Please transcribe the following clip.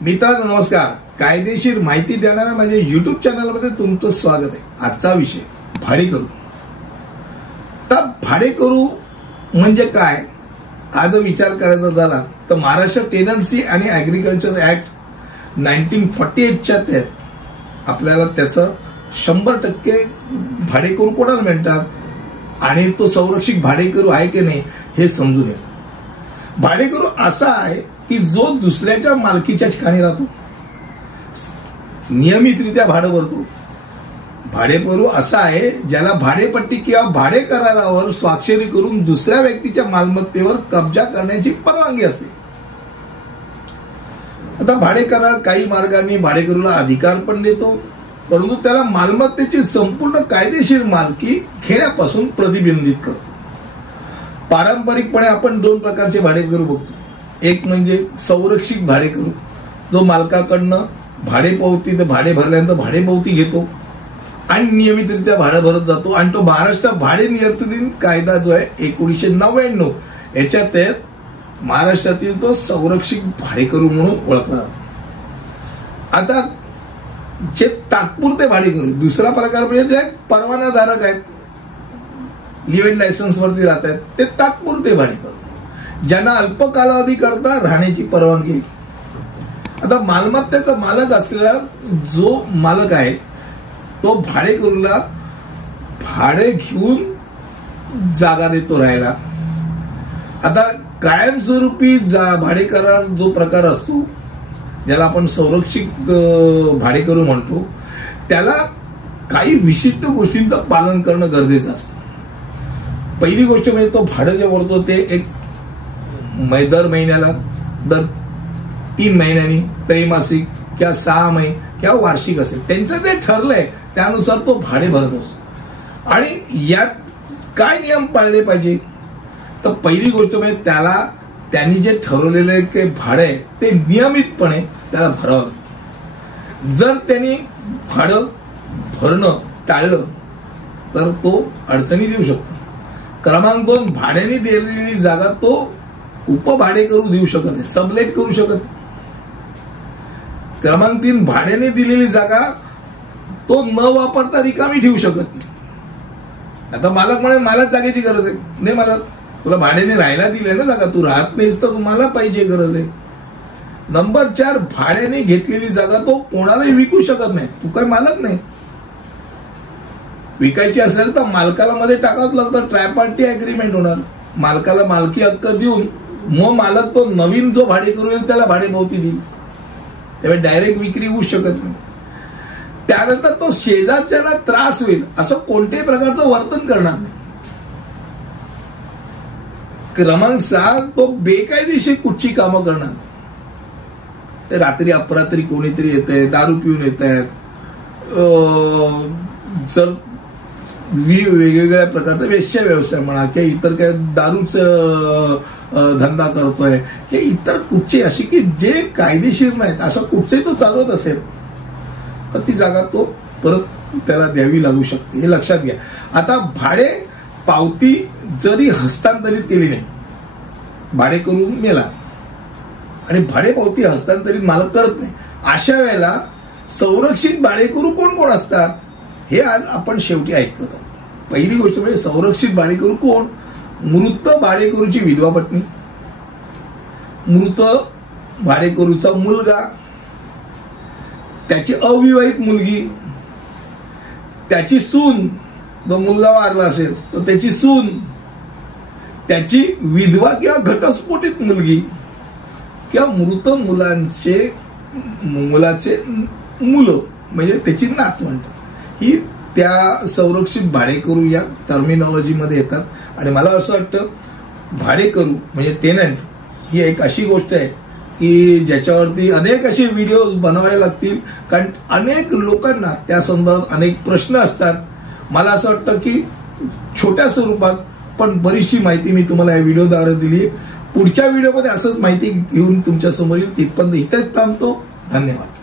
मित्रांनो नमस्कार. कायदेशीर माहिती देणाऱ्या माझ्या युट्यूब चॅनलमध्ये तुमचं स्वागत आहे. आजचा विषय भाडेकरू. तर भाडेकरू म्हणजे काय हा जर विचार करायचा झाला तर महाराष्ट्र टेनन्सी आणि ऍग्रीकल्चर ऍक्ट 1948 च्या तहत आपल्याला त्याचं 100% भाडेकरू कोणाला मिळतात आणि तो संरक्षित भाडेकरू आहे की नाही हे समजून येतं. भाडेकरू असा आहे की जो दुसऱ्याच्या मालकीच्या ठिकाणी राहतो, नियमितरित्या भाडं भरतो. भाडेकरू असा आहे ज्याला भाडेपट्टी किंवा भाडे करारावर स्वाक्षरी करून दुसऱ्या व्यक्तीच्या मालमत्तेवर कब्जा करण्याची परवानगी असते. आता भाडे करार काही मार्गाने भाडेकरूला अधिकार पण देतो, परंतु त्याला मालमत्तेची संपूर्ण कायदेशीर मालकी घेण्यापासून प्रतिबंधित करतो. पारंपरिकपणे आपण दोन प्रकारचे भाडेकरू बघतो. एक म्हणजे संरक्षित भाडेकरू, जो मालकाकडनं भाडेपावती तर भाडे भरल्यानंतर भाडेपावती घेतो आणि नियमितरित्या भाडं भरत जातो आणि तो महाराष्ट्र भाडे नियंत्रण कायदा जो आहे 1999 याच्या तहत महाराष्ट्रातील तो संरक्षित भाडेकरू म्हणून ओळखला जातो. आता जे तात्पुरते भाडेकरू, दुसरा प्रकार म्हणजे जे परवानाधारक आहेत, लिव्ह इन लायसन्स वरती राहत आहेत, ते तात्पुरते भाडेकरू ज्यांना अल्प कालावधी करता राहण्याची परवानगी. आता मालमत्तेचा मालक असलेला जो मालक आहे तो भाडेकरूला भाडे घेऊन जागा देतो राहायला. आता कायमस्वरूपी भाडे करार जो प्रकार असतो ज्याला आपण संरक्षित भाडेकरू म्हणतो, त्याला काही विशिष्ट गोष्टींचं पालन करणं गरजेचं असतं. पहिली गोष्ट म्हणजे तो भाडं जे भरतो ते एक दर महिन्याला, दर 3 महिन्यांनी, त्रैमासिक किंवा 6 महिने किंवा वार्षिक असेल, त्यांचं जे ठरलंय त्यानुसार तो भाडे भरत असतो. आणि यात काय नियम पाळले पाहिजे तर पहिली गोष्ट म्हणजे त्याला त्यांनी जे ठरवलेले ते भाडे आहे ते नियमितपणे त्याला भरावं लागतं. जर त्यांनी भाडं भरणं टाळलं तर तो अडचणी देऊ शकतो. क्रमांक 2, भाड्याने दिलेली जागा तो उपभाडेकरू देऊ शकत नाही, सबलेट करू शकत नाही. क्रमांक 3, भाड्याने दिलेली जागा तो न वापरता रिकामी ठेवू शकत नाही. आता मालक म्हणे मला जागेची गरज आहे, नाही मालक तुला भाड्याने राहायला दिले ना जागा, तू राहत नाहीस तर मला पाहिजे, गरज आहे. नंबर 4, भाड्याने घेतलेली जागा तो कोणालाही विकू शकत नाही, तू काय मालक नाही. विकायची असेल तर मालकाला मध्ये टाकावंच लागतं, ट्रायपार्टी अग्रीमेंट होणार. मालकाला मालकी हक्क देऊन मग मालक तो नवीन जो भाडेकरू येईल त्याला भाडेपावती देईल, त्यामुळे डायरेक्ट विक्री होऊ शकत नाही. त्यानंतर तो शेजारच्याला त्रास होईल असं कोणत्याही प्रकारचं वर्तन करणार नाही. क्रमांक 6, तो बेकायदेशीर कुठची कामं करणार नाही. ते रात्री अपरात्री कोणीतरी येत आहे, दारू पिऊन येत आहेत, जर वेगवेगळ्या प्रकारचा वेश्या व्यवसाय म्हणा किंवा इतर काय दारूच धंदा करतोय किंवा इतर कुठचे अशी की जे कायदेशीर नाहीत असं कुठचंही तो चालवत असेल तर ती जागा तो परत त्याला द्यावी लागू शकते, हे लक्षात घ्या. आता भाडे पावती जरी हस्तांतरित केली नाही, भाडेकरू मेला आणि भाडे पावती हस्तांतरित मालक करत नाही, अशा वेळेला संरक्षित भाडेकरू कोण कोण असतात हे आज आपण शेवटी ऐकत आहोत. पहिली गोष्ट म्हणजे संरक्षित भाडेकरू कोण? मृत भाडेकरूची विधवा पत्नी, मृत भाडेकरूचा मुलगा, त्याची अविवाहित मुलगी, त्याची सून, जर मुलगा वारला असेल तर त्याची सून, त्याची विधवा किंवा घटस्फोटित मुलगी किंवा मृत मुलाचे मुलं म्हणजे त्याची नातवंड, ही त्या संरक्षित भाडेकरू या टर्मिनॉलॉजी मध्ये येतात. आणि मला असं वाटतं भाडेकरू म्हणजे टेनंट ही एक अशी गोष्ट आहे की ज्याच्यावरती अनेक असे व्हिडिओज बनवावे लागतील, कारण अनेक लोकांना त्या संदर्भात अनेक प्रश्न असतात. मला असं वाटतं की छोट्या स्वरूपात पण बरीचशी माहिती मी तुम्हाला या व्हिडिओद्वारे दिली. पुढच्या व्हिडिओमध्ये असंच माहिती घेऊन तुमच्या समोर येईल. तिथपर्यंत इथेच थांबतो. धन्यवाद.